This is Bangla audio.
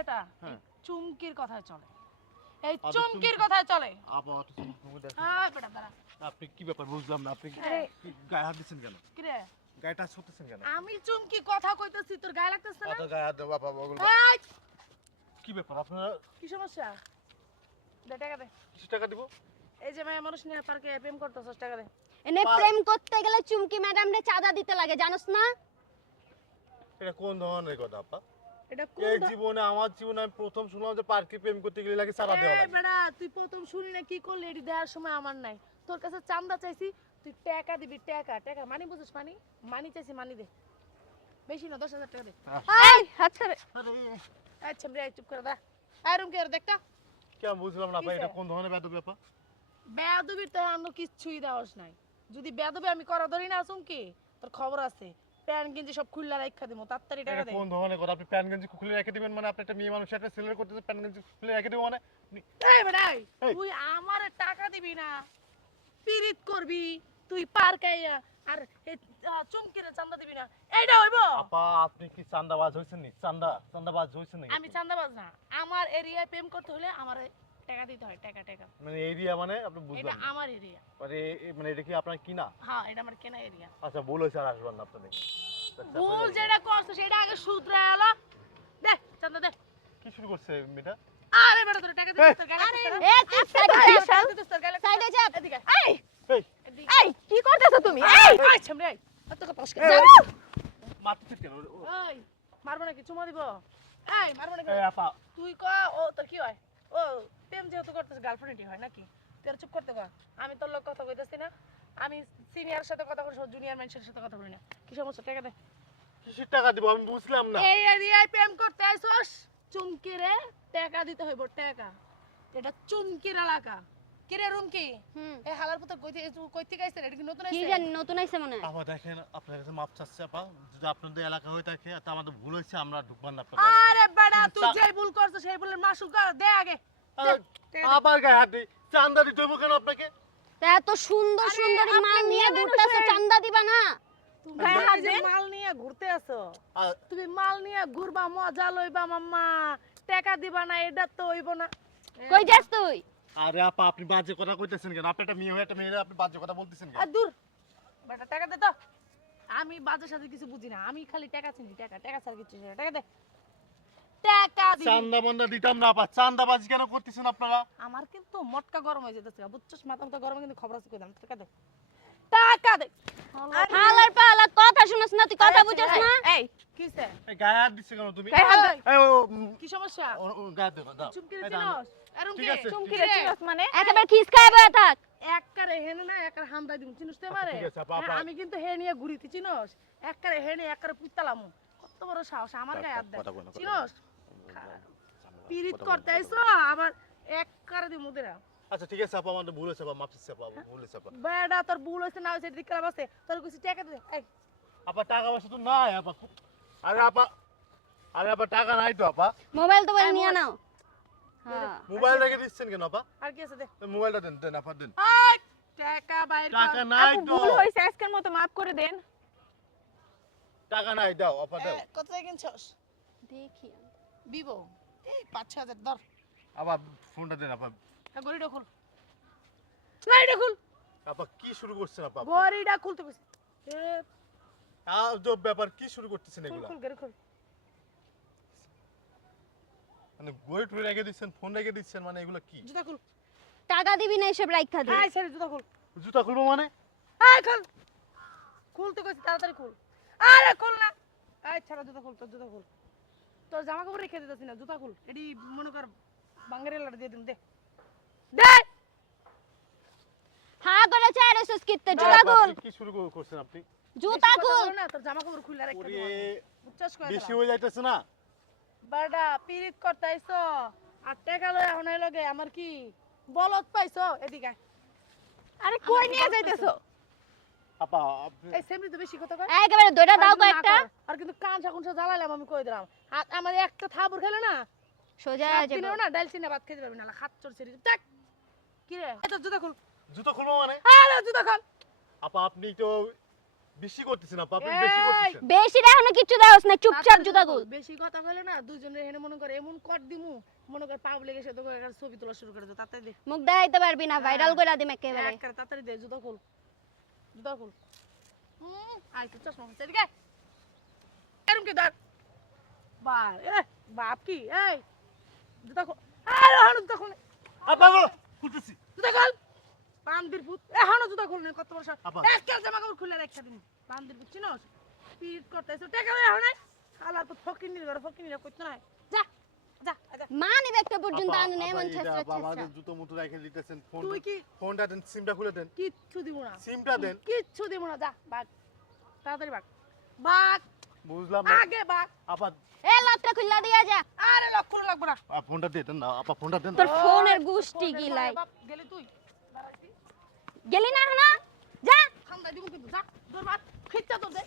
বিয়েটা চুমকির কথায় চলে, এই চুমকির কথায় চলে। আপা একটু চুমকি দেখেন। বেটা দাঁড়া। আপনি কি ব্যাপার বুঝলাম না, আপনি গায়ে হাত দিচ্ছেন কেন? কি রে গায়ে টাচ করতেছেন কেন? আমি চুমকি কথা কইতেছি, তোর গায়ে লাগতেছে না? অত গায়ে হাত দাও আপা, ওগুলো এই, কি ব্যাপার? আপনারা কি সমস্যা? দে টাকা দে। কিছু টাকা দিব? এই যে মায়া মানুষ নিয়ে পার্কে প্রেম করতেছস, টাকা দে। এনে প্রেম করতে গেলে চুমকি ম্যাডাম রে চাঁদা দিতে লাগে, জানোস না? এটা কোন ধরনের কথা আপা? এটা এই জীবনে, আমার জীবনে আমি প্রথম শুনলাম যে পার্কে প্রেম করতে গেলে লাগে সারা দেওয়া লাগে। বেটা তুই প্রথম শুনি না কি করলি, এটি দেওয়ার সময় আমার নাই। তোর কাছে চান্দা চাইছি, তুই টাকা দিবি। টাকা টাকা মানি বুঝিস? মানি মানি চাইছি, মানি দে। বেশি না, 10,000 টাকা দে। এই হাত ছাড়ে। আরে আচ্ছা রে, চুপ করে দা। আর রুম কে দেখটা কি আমি বুঝলাম না আপা, এটা কোন ধরনের বেয়াদবি আপা? বেয়াদবির তো অন্য কিছুই দেওয়াস নাই। যদি বেয়াদবি আমি করা ধরি না চুমকি, তোর খবর আছে। প্যান্ট গেঞ্জি সব খুললা রাখা দিমু, তাড়াতাড়ি টাকা এটা দে। কোন ধরনের কথা? আপনি প্যান্ট গেঞ্জি খুলে রেখে দিবেন মানে? আপনি একটা মেয়ে মানুষ একটা ছেলের করতেছে, প্যান্ট গেঞ্জি খুলে রেখে দিবেন মানে? এই বেটা তুই আমারে টাকা দিবি না, পিরিত করবি তুই পার্কে আইয়া, আর চুমকিরে চান্দা দিবি না, এইটা হইবো? আপা আপনি কি চান্দাবাজ হইছেন নি? চান্দাবাজ হইছেন নাকি? আমি চান্দাবাজ না। আমার এরিয়ায় প্রেম করতে হলে আমার টাকা দিতে হয়। টাকা টাকা মানে এরিয়া মানে আপনি এটা বুঝলাম না। আমার এরিয়া। মানে মানে এটা কি আপনার কিনা? হ্যাঁ, এটা আমার কেনা এরিয়া। আচ্ছা ভুল হয়েছে, আর আসবেন না আপনাদের। ভুল যেটা করছো সেটা আগে শুধরায় আলো। দে চান্দা দে। কি শুরু করছে মেয়েটা? আরে বেটা তোর টাকা দিতে তোর গায়ে লাগতেছে না? এ তুই সাইডে যা, তোর গায়ে লাগতেছে না? সাইডে যা। এদিকে এই এই এদিকে। এই কি করতেছ তুমি? এই এই আচ্ছা রে, এত কথা বস। মারতে কেন? এই মারবো নাকি? চুমা দিব? এই মারবো নাকি? এই আপা তুই ক ও তোর কি হয়? ও প্রেম যেহেতু করতেছিস, গার্লফ্রেন্ডই হয় নাকি? তোর চুপ করতে কর। আমি তোর লোক কথা কইতাছি না। আমি সিনিয়র সাথে কথা বলি, জুনিয়র মানুষের সাথে কথা বলি না। কি সমস্যা? টাকা দে। কিসের টাকা দিব আমি বুঝলাম না। এই এরিয়ায় প্রেম করতে আইছস, চুমকিরে টাকা দিতে হইব। টাকা। এটা চুমকির এলাকা। কি রে রুমকি? এই হালার পুত্র কই থেকে আইছেন? এটা কি নতুন কি আইছে? জানি নতুন আইছে মনে হয়। আপা দেখেন, আপনার কাছে মাপ চাচ্ছে আপা, যদি আপনাদের এলাকা হয়ে থাকে তা আমাদের ভুল হয়েছে, আমরা ঢুকবার না আপনাদের আরে বেটা তুই যে ভুল করছিস সেই ভুলের মাসুল কর দে আগে। এলাকায়। আবার গায়ে হাত দিই, চান্দা দিতে হইব কেন আপনাকে? তা এত সুন্দর সুন্দরী মাল নিয়ে ঘুরতেছে, চাঁদা দিবা না? তুমি যে মাল নিয়ে ঘুরতে আছো, আ- তুমি মাল নিয়ে ঘুরবা, মজা লইবা মাম্মা, টাকা দিবা না, এটা তো হইব না। কই যাস তুই? আরে আপা আপনি বাজে কথা কইতেছেন কেন? আপনি একটা মেয়ে হয়ে একটা মেয়েরে আপনি বাজে কথা বলতেছেন কেন? আর দূর বেটা, টাকা দে তো। আমি বাজার সাথে কিছু বুঝি না, আমি খালি টাকা চিনি। টাকা টাকা ছাড়া কিছু চিনি না। টাকা দে। টাকা দিবি। চান্দা বন্দা দিতাম না আপা, চান্দাবাজি কেন করতেছেন আপনারা? আমার কিন্তু মটকা গরম হয়ে যেতেছে, বুঝছস? মাথা মাথা গরম, কিন্তু খবর আছে কই দাম। টাকা দে। টাকা দে। হালার পালা কথা শুনছ না? তুই কথা বুঝছস না? এই কিছে? এই গায়ে হাত দিচ্ছে কেন তুমি? গায়ে হাত দে। এই ও কি সমস্যা? গায়ে দেবো দাও। চুমকিরে এই দাও। চিনোস? এরম ঠিক কি? আছে, চুমকিরে চিনোস মানে? একেবারে খিস খায় বয়া থাক। এককারে হেনে না, এককারে হামদাই দিমু। চিনোস তে মারে? ঠিক আছে, আপা, আপা। আমি কিন্তু হে নিয়ে ঘুরিতে, চিনোস? এককারে হেনে এককারে পুত্তালামু। কত বড় সাহস আমার গায়ে হাত দেয়। কথা বলো, কথা বলো। চিনোস? পিরিত করতে আইছো আবার এককারে দিমু দেরা। আচ্ছা ঠিক আছে আপা, আমাদের ভুল হয়েছে আপা, মাপ চাচ্ছি আপা, ভুল হয়েছে আপা। বেডা তোর ভুল হইছে না হইছে এদিক খারাপ আছে। তোর কিছু টাকা দে। এই আপা টাকা পয়সা তো নাই আপা। আরে আপা টাকা নাই তো আপা। মোবাইল তো বলে নিয়ে নাও। হ্যাঁ মোবাইল রেখে দিচ্ছেন কেন আপা? আর কি আছে দে। মোবাইলটা দেন, দেন আপা দেন। এই টাকা বাইর টাকা কর। নাই তো। ভুল হয়েছে, আজকের মতো মাফ করে দেন। টাকা নাই, দাও আপা দাও। কত টাকা কিনছস? দেখি ভিভো। এই 5-6 হাজার ধর। আপা ফোনটা দেন আপা। হ্যাঁ, গড়িটা খুল। লাইটটা খুল। আপা কি শুরু করছেন আপা? গড়িটা খুলতে কইছি। এ আজব ব্যাপার, কি শুরু করতেছেন খুল এগুলা? খুল গড়ি খুল। মানে গড়ি টুড়ি রেখে দিচ্ছেন, ফোন রেখে দিচ্ছেন, মানে এগুলা কি? জুতা খুল। টাকা দিবি না এসব রাইখা দে। এই ছেড়ে জুতা খুল। জুতা খুলবো মানে? এই খুল। খুলতে কইছি তাড়াতাড়ি খুল। আরে খুল না। এই ছাড়া জুতা খুল, তোর জুতা খুল। তোর জামা কাপড় রেখে দিতেছি না, জুতা খুল। এডি মনে কর বাঙ্গারের লাড় দিয়ে দিন দে। দে। হ্যাঁ করে চাই রেসস কিতে জুতা আপা, খুল। কি শুরু করছেন আপনি? জুতা বেশি কথা খুল। বলো না, তোর জামা কাপড় খুলে রেখে ওরে দিও। বুঝছস কই বেশি হয়ে যাইতেছে না? বাডা পিরিত করতে আইছো আর টাকা লয় এখন লগে আমার কি বলত পাইছো? এদিকে আরে কই নিয়ে যাইতেছো? আপা আপনি এই সেমনি তো বেশি কথা কয়। একেবারে দইটা দাও কয়েকটা। আর কিন্তু কান সাকুনসা জ্বালাইলাম আমি কই দিলাম। আর আমার একটা থাবুর খেলে না সোজা দিলেও যাবে। না ডাল চিনা ভাত খেতে পারবি না, খাত চড় ছেড়ে টাক। কি রে? এটা জুতা খুল। জুতা খুলবো মানে? আরে জুতা খুল। আপা আপনি তো বেশি করতেছেন আপা, আপনি বেশি করতেছেন। বেশি এখনো কিচ্ছু দেওস না, চুপচাপ তাড়াতাড়ি জুতা খুল। খুল। বেশি কথা কইলে না দুইজনের এখানে মনে করে এমন কট দিমু, মনে করে পাবলিক এসে তো একটা ছবি তোলা শুরু করে দে। তাড়াতাড়ি দে, মুখ দেখাইতে পারবি না, ভাইরাল কইরা দিম একেবারে। একবারে তাড়াতাড়ি দে, জুতা খোল, জুতা খোল। আই তো চশমা মুছে এদিকে আয়। এরম কি দাঁড় বার বাপ কি এই জুতা খোল। আরে হানো জুতা খোল, আপা গো খুলতেছি। জুতা খোল। বান্দির ভূত হানো জুতা খোল না, কত বড় সাহস। আপা। আজকে জামা কাপড় খুলে রাখছা দিন। বান্দির ভূত চিনোস? পিট করতেছ টাকা লই হানো। শালা তো ফকিনির ঘরে ফকিনিরা কইতো না। যা যা যা। মা নিবে একটা পর্যন্ত আপা, আনে না, আপা, এমন এটা ছেসরা আপা, আমাদের ছেসরা। জুতো মুতো রেখে দিতেছেন। ফোন তুই কি ফোনটা দেন, সিমটা খুলে দেন, কিচ্ছু দিব না, সিমটা দেন। কিচ্ছু দিব না, যা বাগ তাড়াতাড়ি বাগ বাগ বুঝলাম না আগে বাগ। আপা। এ লকটা খুললা দিয়া যা। আরে লক্ষ্য লাগবে না। ফোনটা দিয়ে দেন না আপা, ফোনটা দেন। তোর ফোনের গুষ্টি ফোনের গিলাই। বাপ গেলি তুই দাঁড়াইছি গেলি না না, যা। খান্দা দিব কিন্তু যা তোর বাপ খিচ্চা তো দে।